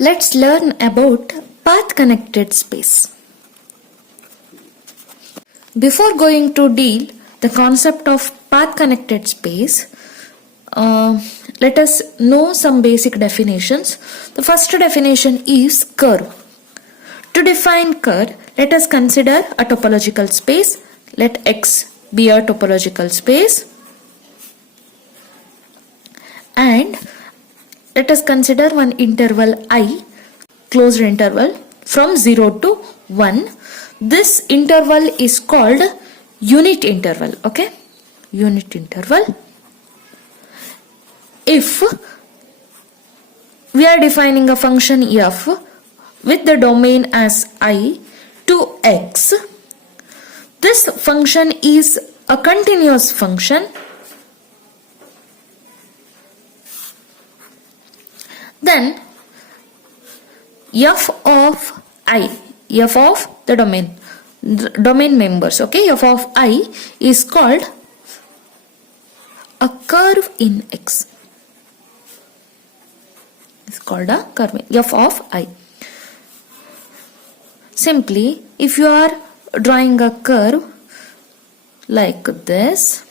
Let's learn about path connected space. Before going to deal the concept of path connected space, let us know some basic definitions. The first definition is curve. To define curve, let us consider a topological space. Let X be a topological space. And let us consider one interval I, closed interval from 0 to 1. This interval is called unit interval. Okay, unit interval. If we are defining a function f with the domain as I to x, this function is a continuous function. Then f of I, f of the domain members, okay, f of I is called a curve in X. It's called a curve f of I. Simply, if you are drawing a curve like this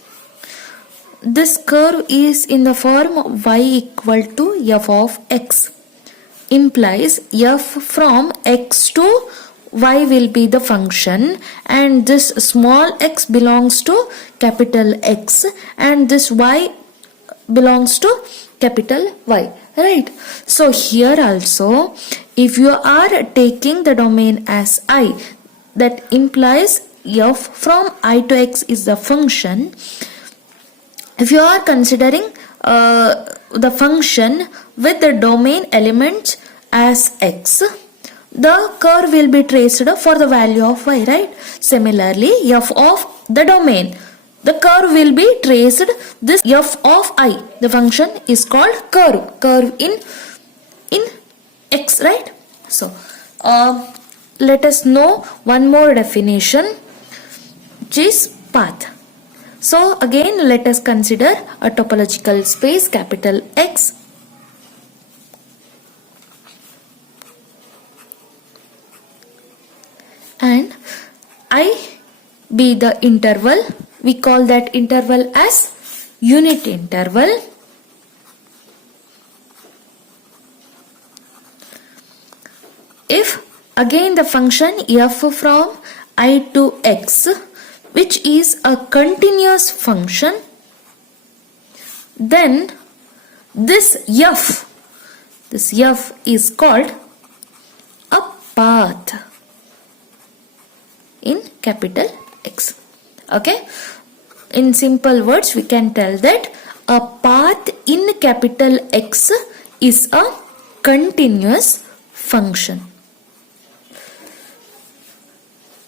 curve is in the form y equal to f of x, implies f from x to y will be the function, and this small x belongs to capital X and this y belongs to capital Y, right? So here also, if you are taking the domain as I, that implies f from I to x is the function. If you are considering the function with the domain elements as x, the curve will be traced for the value of y, right? Similarly, f of the domain, the curve will be traced. This f of I, the function is called curve in x, right? So let us know one more definition, which is path. So again, let us consider a topological space capital X. And I be the interval. We call that interval as unit interval. If again the function f from I to x, which is a continuous function, then this f is called a path in capital X. Okay, in simple words we can tell that a path in capital X is a continuous function.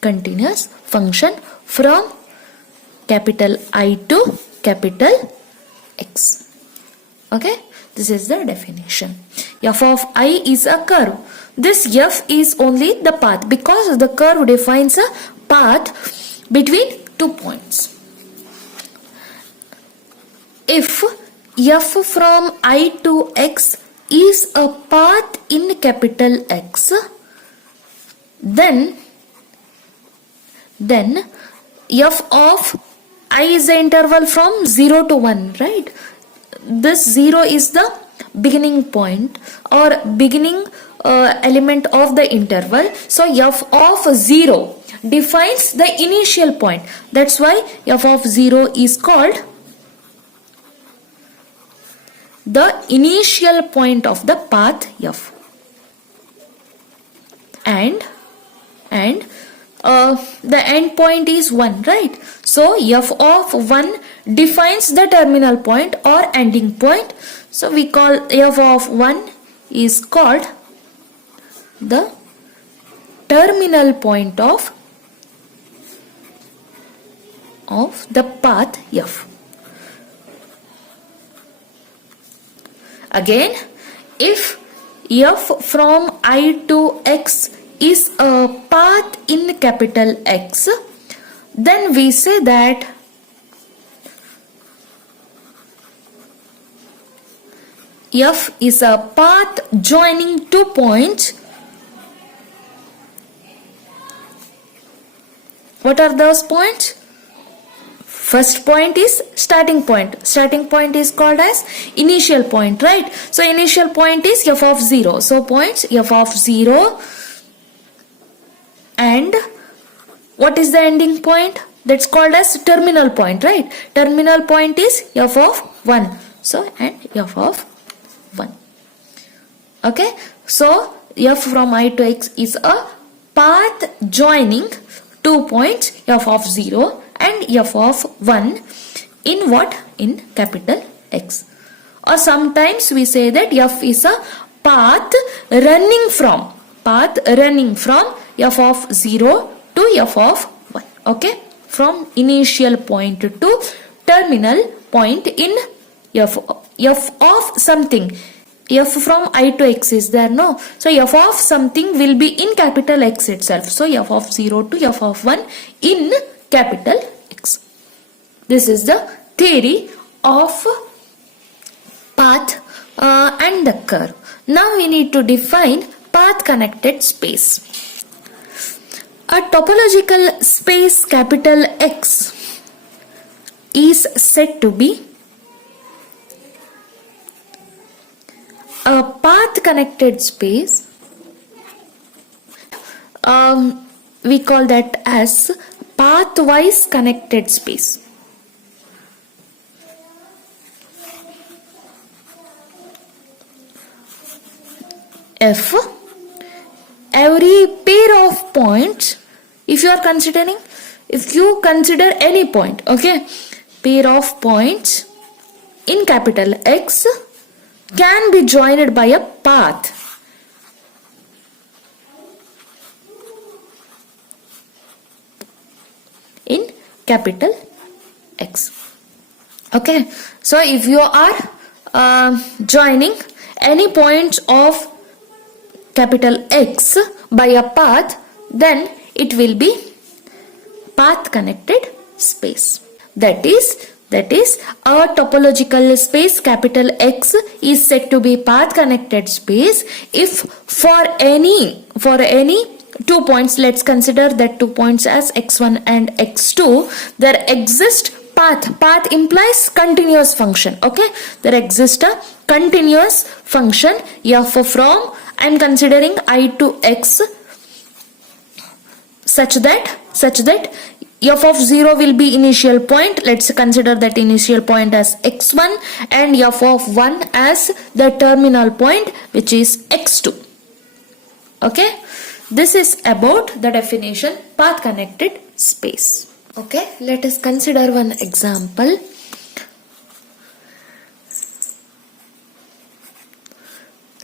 Continuous function from capital I to capital X. Okay, this is the definition. F of I is a curve. This f is only the path because the curve defines a path between 2 points. If f from I to x is a path in capital X, then f of I is the interval from 0 to 1, right? This 0 is the beginning point or beginning element of the interval. So f of 0 defines the initial point. That's why f of 0 is called the initial point of the path f. And the end point is 1, right? So f of 1 defines the terminal point or ending point. So we call f of 1 is called the terminal point of the path f. Again, if f from I to x is a path in capital X, then we say that F is a path joining 2 points. What are those points? First point is starting point. Starting point is called as initial point, right? So initial point is f of 0. So points f of 0, and what is the ending point? That's called as terminal point, right? Terminal point is f of 1. So and f of 1. Okay. So f from I to x is a path joining 2 points f of 0 and f of 1 in what? In capital X. Or sometimes we say that f is a path running from f of 0 to f of 1. Okay. From initial point to terminal point in f of something. F from I to x is there, no? So f of something will be in capital X itself. So f of 0 to f of 1 in capital X. This is the theory of path and the curve. Now we need to define path connected space. A topological space capital X is said to be a path connected space. We call that as pathwise connected space. If every pair of points, if you consider any point, okay, pair of points in capital X can be joined by a path. In capital X. Okay. So if you are joining any points of capital X by a path, then it will be path connected space. That is a topological space capital X is said to be path connected space if for any 2 points, let's consider that 2 points as x1 and x2, there exists path. Path implies continuous function. Okay, there exists a continuous function f from, I am considering I to x such that f of 0 will be initial point. Let's consider that initial point as x1 and f of 1 as the terminal point, which is x2. Okay, this is about the definition path connected space. Okay, let us consider one example.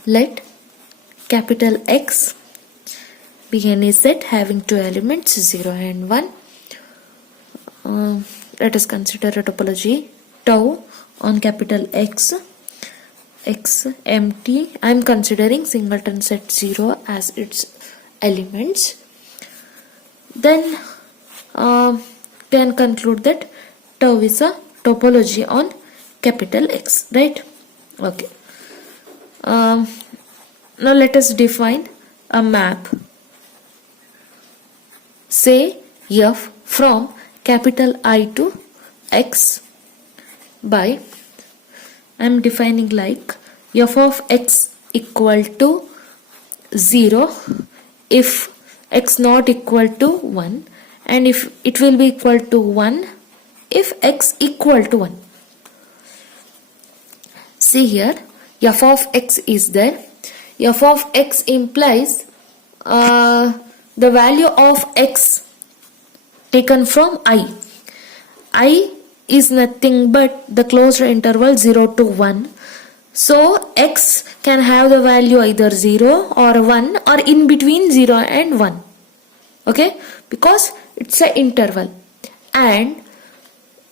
Let capital X be any set having 2 elements 0 and 1. Let us consider a topology tau on capital X empty. I am considering singleton set 0 as its elements. Then can conclude that tau is a topology on capital X, right? Okay. Now let us define a map. Say f from capital I to X by, I am defining like f of x equal to 0 if x not equal to 1, and if it will be equal to 1 if x equal to 1. See here, f of x is there. F of x implies the value of x taken from I. I is nothing but the closed interval 0 to 1. So x can have the value either 0 or 1 or in between 0 and 1. Okay, because it's an interval, and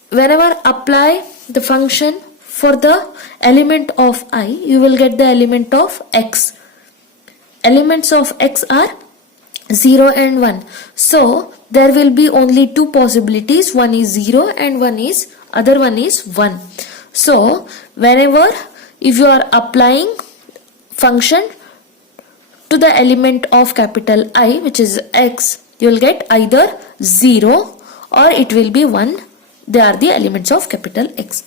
whenever apply the function for the element of I, you will get the element of x. Elements of x are 0 and 1. So there will be only 2 possibilities. One is 0 and other one is 1. So whenever if you are applying function to the element of capital I, which is x, you will get either 0 or it will be 1. They are the elements of capital X.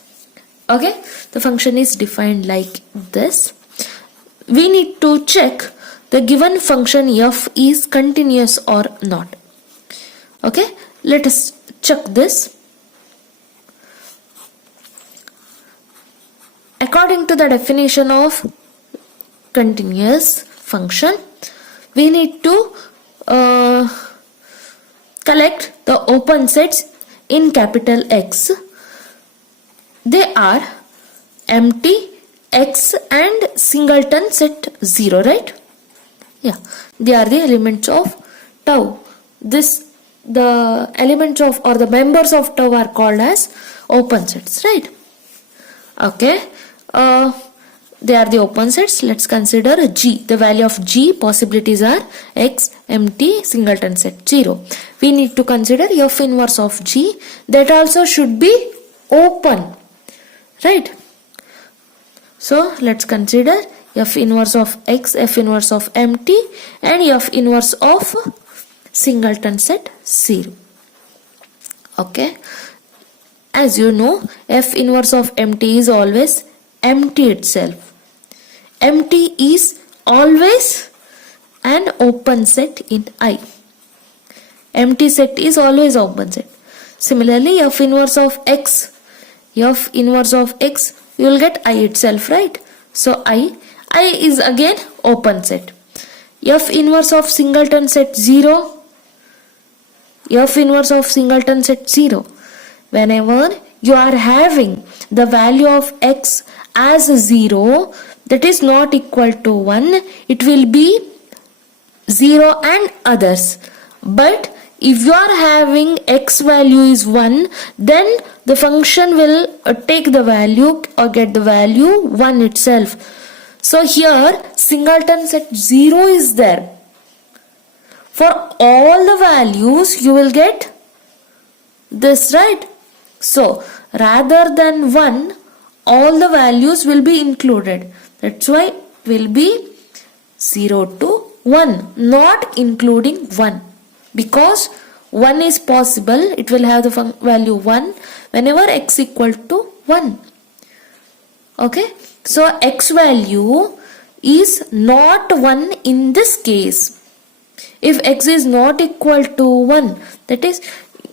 Okay, the function is defined like this. We need to check the given function f is continuous or not. Okay, let us check this. According to the definition of continuous function, we need to collect the open sets in capital X. They are empty, X and singleton set 0, right? Yeah, they are the elements of tau. The elements of or the members of tau are called as open sets, right? Okay, they are the open sets. Let's consider G. The value of G possibilities are X, empty, singleton set 0. We need to consider F inverse of G. That also should be open, right? So let's consider F inverse of X, F inverse of empty and F inverse of singleton set 0. Okay, as you know, F inverse of empty is always empty itself. Empty is always an open set in I. Empty set is always open set. Similarly, F inverse of X, F inverse of X, you will get I itself, right? So I is again open set. F inverse of singleton set 0, F inverse of singleton set 0. Whenever you are having the value of X as 0, that is not equal to 1, it will be 0 and others. But if you are having X value is 1, then the function will take the value or get the value 1 itself. So here singleton set 0 is there. For all the values you will get this, right? So rather than 1, all the values will be included. That's why it will be 0 to 1, not including 1. Because 1 is possible, it will have the value 1 whenever x equal to 1. Okay, so x value is not 1 in this case. If x is not equal to 1, that is,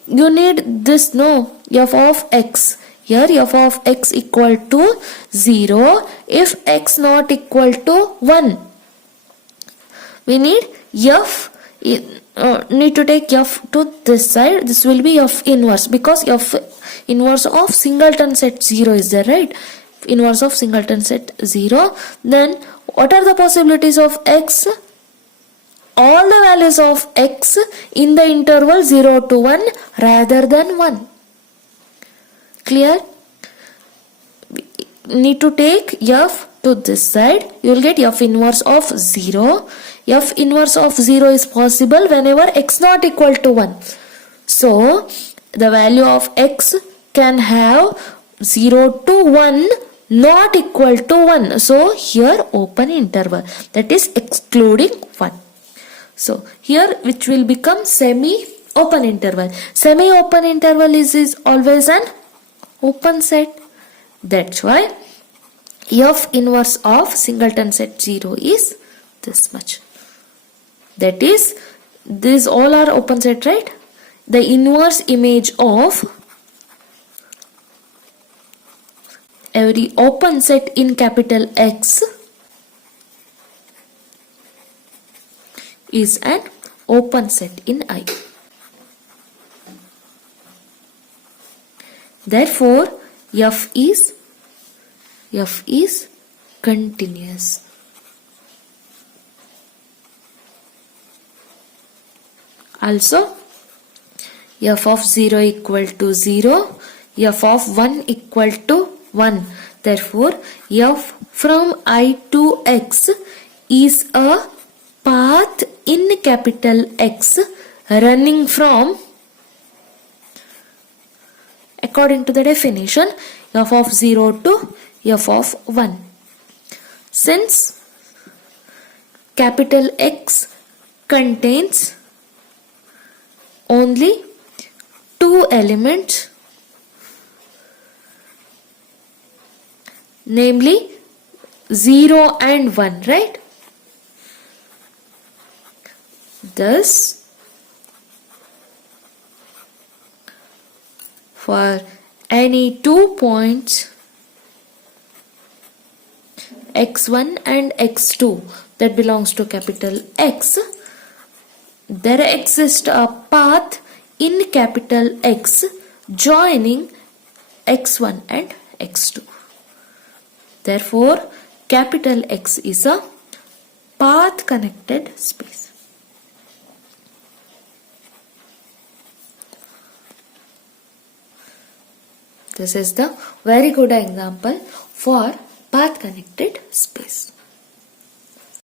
you need this, no, f of x. Here f of x equal to 0 if x not equal to 1. We need f, need to take f to this side. This will be f inverse because f inverse of singleton set 0 is there, right? Inverse of singleton set 0. Then what are the possibilities of x? All the values of x in the interval 0 to 1 rather than 1. Clear? We need to take f to this side. You will get f inverse of 0. F inverse of 0 is possible whenever x not equal to 1. So the value of x can have 0 to 1 not equal to 1. So here open interval, that is excluding 1. So here which will become semi-open interval. Semi-open interval is always an open set. That's why f inverse of singleton set 0 is this much. That is, these all are open set, right? The inverse image of every open set in capital X is an open set in I. Therefore, f is continuous. Also, f of 0 equal to 0, f of 1 equal to 1. Therefore, f from I to x is a path in capital X running from, according to the definition, f of 0 to f of 1. Since capital X contains only two elements, namely 0 and 1, right? Thus, for any 2 points x1 and x2 that belongs to capital X, there exists a path in capital X joining x1 and x2. Therefore, capital X is a path connected space. This is the very good example for path connected space.